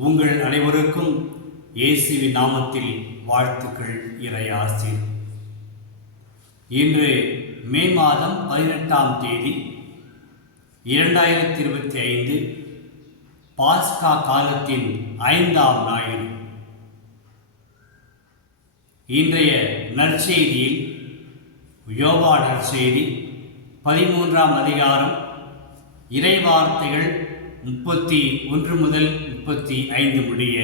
உங்கள் அனைவருக்கும் இயேசுவின் நாமத்தில் வாழ்த்துக்கள் இறையாசி இன்று மே மாதம் பதினெட்டாம் தேதி இரண்டாயிரத்தி இருபத்தி ஐந்து பாஸ்கா காலத்தின் ஐந்தாம் ஞாயிறு. இன்றைய நற்செய்தியில் யோகா நற்செய்தி பதிமூன்றாம் அதிகாரம் இறைவார்த்தைகள் முப்பத்தி ஒன்று முதல் முப்பத்தி ஐந்து முடிய.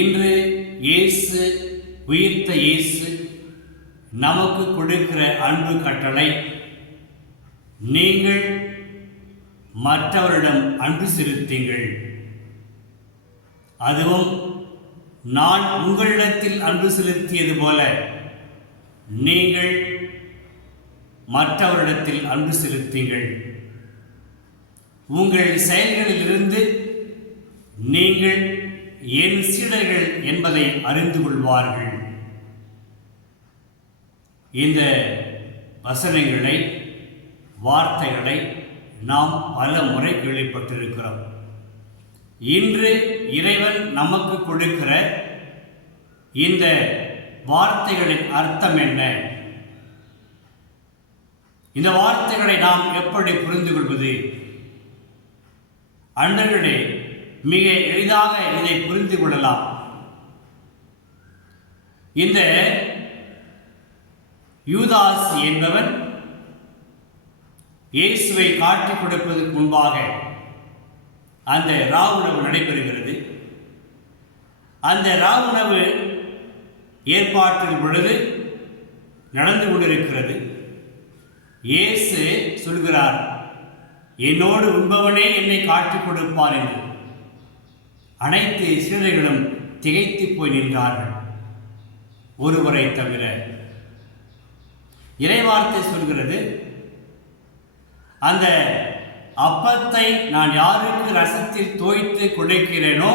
இன்று இயேசு உயிர்த்த இயேசு நமக்கு கொடுக்கிற அன்பு கட்டளை நீங்கள் மற்றவரிடம் அன்பு செலுத்தீங்கள். அதுவும் நான் உங்களிடத்தில் அன்பு செலுத்தியது போல நீங்கள் மற்றவரிடத்தில் அன்பு செலுத்தீங்கள். உங்கள் செயல்களிலிருந்து நீங்கள் என் சீடர்கள் என்பதை அறிந்து கொள்வார்கள். இந்த வசனங்களை வார்த்தைகளை நாம் பல முறை கேள்விப்பட்டிருக்கிறோம். இன்று இறைவன் நமக்கு கொடுக்கிற இந்த வார்த்தைகளின் அர்த்தம் என்ன? இந்த வார்த்தைகளை நாம் எப்படி புரிந்து கொள்வது அண்டர்களே மிக எளிதாக இதை புரிந்து கொள்ளலாம். இந்த யூதாஸ் என்பவன் இயேசுவை காட்டிக் கொடுப்பதற்கு முன்பாக அந்த ராவுணவு நடைபெறுகிறது. அந்த ராவுணவு ஏற்பாட்டில் பொழுது நடந்து கொண்டிருக்கிறது. இயேசு சொல்கிறார் என்னோடு உண்பவனே என்னை காட்டிக் கொடுப்பார் என்று. அனைத்து சீடர்களும் திகைத்து போய் நின்றார்கள். ஒருவரை தவிர இறைவார்த்தை சொல்கிறது அந்த அப்பத்தை நான் யாருக்கு ரசத்தில் தோய்த்து கொடுக்கிறேனோ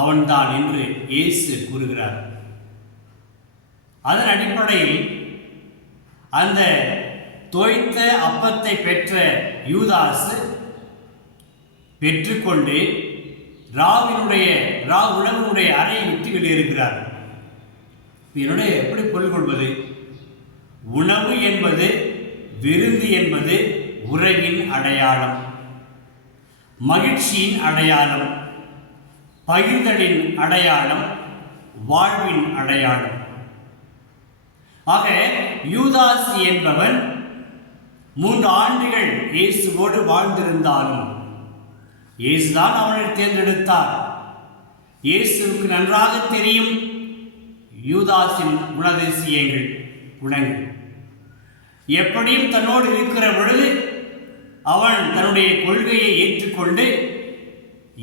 அவன்தான் என்று இயேசு கூறுகிறார். அதன் அடிப்படையில் அந்த தோய்த்த அப்பத்தை பெற்ற யூதாசு பெற்றுக்கொண்டு ராவினுடைய ரா உணவினுடைய அறையை விட்டு வெளியேறுகிறார். இதனுடைய எப்படி பொருள் கொள்வது? உணவு என்பது விருந்து என்பது உறவின் அடையாளம் மகிழ்ச்சியின் அடையாளம் பகிர்ந்தலின் அடையாளம் வாழ்வின் அடையாளம். ஆக யூதாஸ் என்பவன் மூன்று ஆண்டுகள் இயேசுவோடு வாழ்ந்திருந்தாலும் இயேசுதான் அவனை தேர்ந்தெடுத்தார். இயேசுவுக்கு நன்றாக தெரியும். யூதாஸின் குணதிசயங்கள் குணங்கள். எப்படியும் தன்னோடு இருக்கிற பொழுது அவன் தன்னுடைய கொள்கையை ஏற்றுக்கொண்டு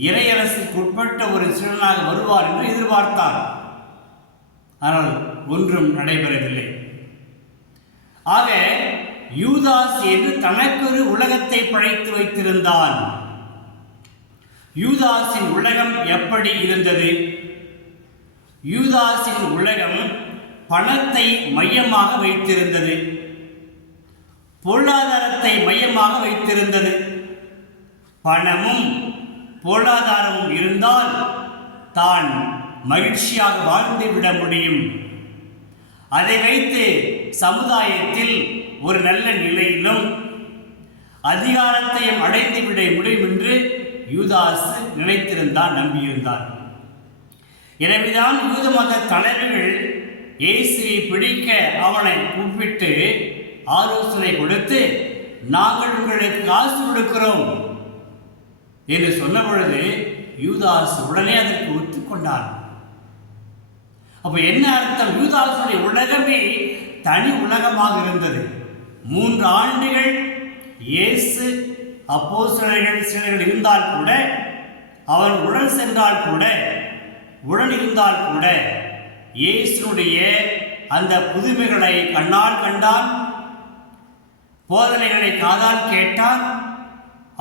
இறையரசுக்கு உட்பட்ட ஒரு சிறனாக வருவார் என்று எதிர்பார்த்தார். ஆனால் ஒன்றும் நடைபெறவில்லை. ஆக யூதாஸ் என்று தனக்கொரு உலகத்தை படைத்து வைத்திருந்தான். யூதாஸின் உலகம் எப்படி இருந்தது? யூதாஸின் உலகம் பணத்தை மையமாக வைத்திருந்தது. பொருளாதாரத்தை மையமாக வைத்திருந்தது. பணமும் பொருளாதாரமும் இருந்தால் தான் மகிழ்ச்சியாக வாழ்ந்து விட முடியும். அதை வைத்து சமுதாயத்தில் ஒரு நல்ல நிலையிலும் அதிகாரத்தையும் அடைந்து விட முடியும் என்று யூதாசு நினைத்திருந்தார் நம்பியிருந்தார் எனவேதான் யூத மத தலைவர்கள் இயேசுவை பிடிக்க அவனை கூப்பிட்டு ஆலோசனை கொடுத்து நாங்கள் உங்களுக்கு காசு கொடுக்கிறோம் என்று சொன்ன பொழுது யூதாஸ் உடனே அதற்கு ஒத்துக்கொண்டான் அப்ப என்ன அர்த்தம்? யூதாசுடைய உலகமே தனி உலகமாக இருந்தது. மூன்று ஆண்டுகள் இயேசு அப்போ சிலர்கள் சிலர்கள் இருந்தால் கூட அவன் உடன் சென்றால் கூட உடன் இருந்தால் கூட இயேசுடைய அந்த புதுமைகளை கண்ணால் கண்டான் போதனைகளை காதால் கேட்டான்.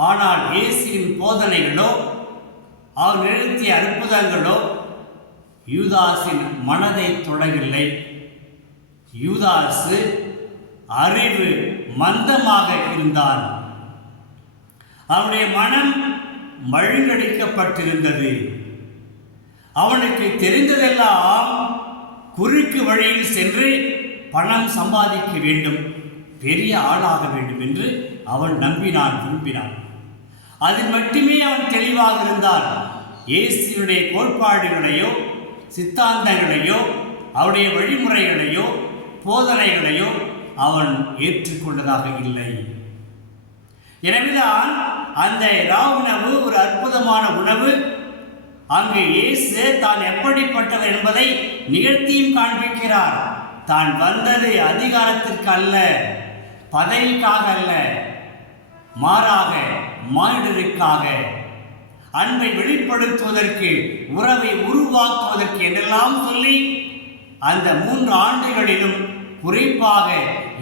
ஆனால் இயேசுவின் போதனைகளோ அவர் நிறுத்திய அற்புதங்களோ யூதாஸின் மனதை தொடவில்லை. யூதாசு அறிவு மந்தமாக இருந்தான் அவனுடைய மனம் மழுங்கடிக்கப்பட்டிருந்தது. அவனுக்கு தெரிந்ததெல்லாம் குறுக்கு வழியில் சென்று பணம் சம்பாதிக்க வேண்டும் பெரிய ஆளாக வேண்டும் என்று அவன் நம்பினான் விரும்பினான். அதில் மட்டுமே அவன் தெளிவாக இருந்தான். இயேசுடைய கோட்பாடுகளையோ சித்தாந்தங்களையோ அவருடைய வழிமுறைகளையோ போதனைகளையோ அவன் ஏற்றுக்கொண்டதாக இல்லை. எனவேதான் அந்த ராவுணவு உணவு ஒரு அற்புதமான உணவு அங்கு இயேசு தான் எப்படிப்பட்டவர் என்பதை நிகழ்த்தியும் காண்பிக்கிறார். தான் வந்தது அதிகாரத்திற்கு அல்ல பதவிக்காக அல்ல மாறாக மானிடருக்காக. அன்பை வெளிப்படுத்துவதற்கு உறவை உருவாக்குவதற்கு என்றெல்லாம் சொல்லி அந்த மூன்று ஆண்டுகளிலும் குறிப்பாக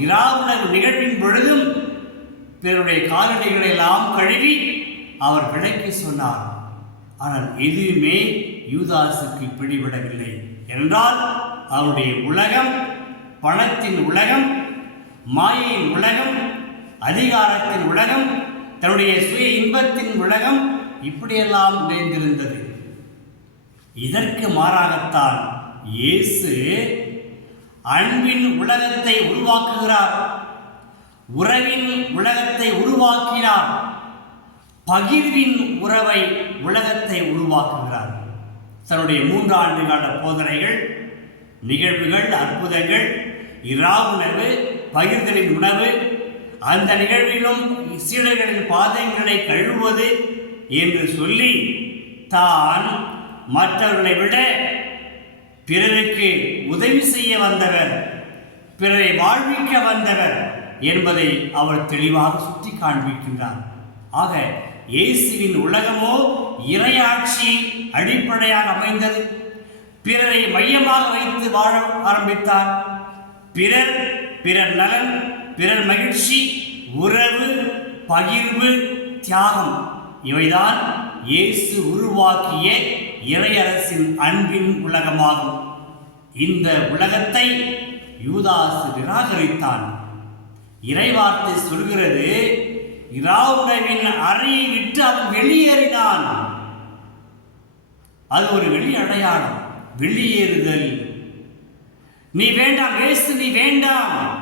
இராவுணர் நிகழ்வின் பொழுதும் பிறருடைய காலடிகளை எல்லாம் கழுவி அவர் விளக்கி சொன்னார். ஆனால் எதுவுமே யூதாசுக்கு பிடிபடவில்லை. என்றால் அவருடைய உலகம் பணத்தின் உலகம் மாயையின் உலகம் அதிகாரத்தின் உலகம் தன்னுடைய சுய இன்பத்தின் உலகம் இப்படியெல்லாம் நிறைந்திருந்தது. இதற்கு மாறாகத்தான் இயேசு அன்பின் உலகத்தை உருவாக்குகிறார். உறவின் உலகத்தை உருவாக்கினார். பகிர்வின் உறவை உலகத்தை உருவாக்குகிறார். தன்னுடைய மூன்றாண்டு கால போதனைகள் நிகழ்வுகள் அற்புதங்கள் இரா உணவு பகிர்தலின் உணவு அந்த நிகழ்விலும் சீடர்களின் பாதங்களை கழுவுவது என்று சொல்லி தான் மற்றவர்களை விட பிறருக்கு உதவி செய்ய வந்தவர் பிறரை வாழ்விக்க வந்தவர் என்பதை அவர் தெளிவாக சுட்டி காண்பிக்கின்றார். ஆக இயேசுவின் உலகமோ இறையாட்சி அடிப்படையாக அமைந்தது. பிறரை மையமாக வைத்து வாழ ஆரம்பித்தார். பிறர் பிறர் நலன் பிறர் மகிழ்ச்சி உறவு பகிர்வு தியாகம் இவைதான் இயேசு உருவாக்கிய இறையரசின் அன்பின் உலகமாகும். இந்த உலகத்தை யூதாசு நிராகரித்தான். இறைவார்த்தை சொல்கிறது இராவுடவின் அறையை விட்டு அவன் வெளியேறினான். அது ஒரு வெளி அடையாளம் வெளியேறுதல். நீ வேண்டாம் வேசு நீ வேண்டாம்.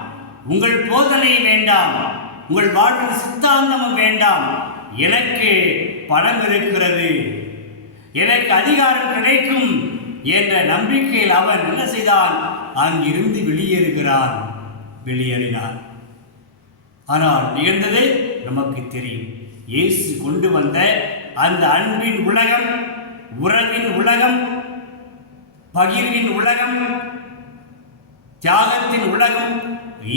உங்கள் போதனை வேண்டாம். உங்கள் வாழ்வின் சித்தாந்தமும் வேண்டாம். எனக்கு பணம் இருக்கிறது எனக்கு அதிகாரம் கிடைக்கும் என்ற நம்பிக்கையில் அவன் என்ன செய்தான் அங்கிருந்து வெளியேறுகிறான் வெளியேறினான் ஆனால் நிகழ்ந்தது நமக்கு தெரியும். இயேசு கொண்டு வந்த அந்த அன்பின் உலகம் உறவின் உலகம் பகிர்வின் உலகம் தியாகத்தின் உலகம்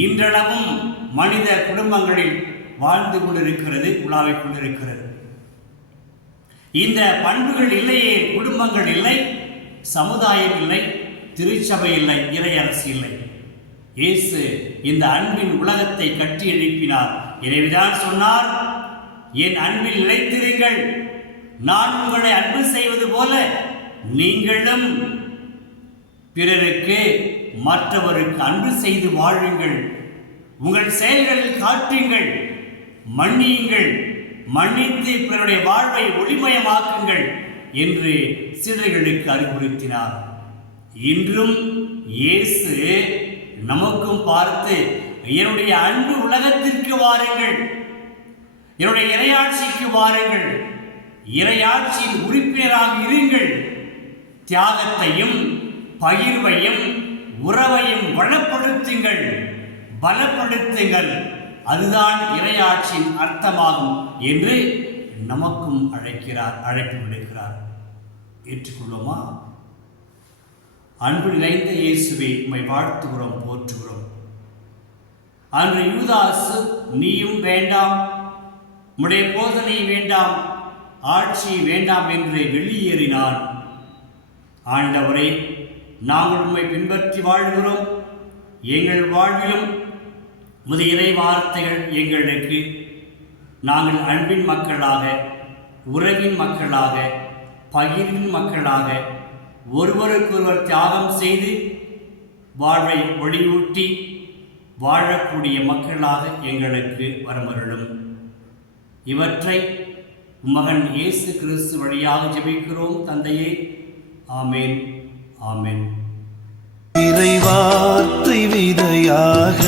இன்றளவும் மனித குடும்பங்களில் வாழ்ந்து கொண்டிருக்கிறது உலாவிக் கொண்டிருக்கிறது. இந்த பண்புகள் இல்லையே குடும்பங்கள் இல்லை சமுதாயம் இல்லை திருச்சபை இல்லை இறையரசு இல்லை. இயேசு இந்த அன்பின் உலகத்தை கட்டி எழுப்பினார். இறைவிதான் சொன்னார் என் அன்பில் நிலைத்திருங்கள். நான் உங்களை அன்பு செய்வது போல நீங்களும் பிறருக்கு மற்றவருக்கு அன்பு செய்து வாழுங்கள். உங்கள் செயல்களில் காட்டுங்கள் மன்னியுங்கள். மன்னித்து பிறருடைய வாழ்வை ஒளிமயமாக்குங்கள் என்று சீடர்களுக்கு அறிவுறுத்தினார். இன்றும் இயேசு நமக்கும் பார்த்து என்னுடைய அன்பு உலகத்திற்கு வாருங்கள். என்னுடைய இறையாட்சிக்கு வாருங்கள். இறையாட்சியின் உறுப்பினராக இருங்கள். தியாகத்தையும் பகிர்வையும் உறவையும் வளப்படுத்துங்கள். பலப்படுத்துங்கள். அதுதான் இறையாட்சியின் அர்த்தமாகும். என்று நமக்கும் அழைக்கிறார் அழைப்பு விடுக்கிறார். ஏற்றுக்கொள்வோமா? அன்பு நிறைந்த இயேசுவை உம்மை வாழ்த்துகிறோம் போற்றுகிறோம். அன்று யூதாசு நீயும் வேண்டாம் உடைய போதனை வேண்டாம் ஆட்சி வேண்டாம் என்று வெளியேறினான். ஆண்டவரே நாங்கள் உம்மை பின்பற்றி வாழ்கிறோம். எங்கள் வாழ்விலும் முது இறை வார்த்தைகள் எங்களுக்கு நாங்கள் அன்பின் மக்களாக உறவின் மக்களாக பகிர்வின் மக்களாக ஒருவருக்கொருவர் தியாகம் செய்து வாழ்வை ஒளியூட்டி வாழக்கூடிய மக்களாக எங்களுக்கு வரமருளும். இவற்றை மகன் இயேசு கிறிஸ்து வழியாக ஜெபிக்கிறோம் தந்தையே. ஆமேன் ஆமேன். இறைவார்த்தை விதையாக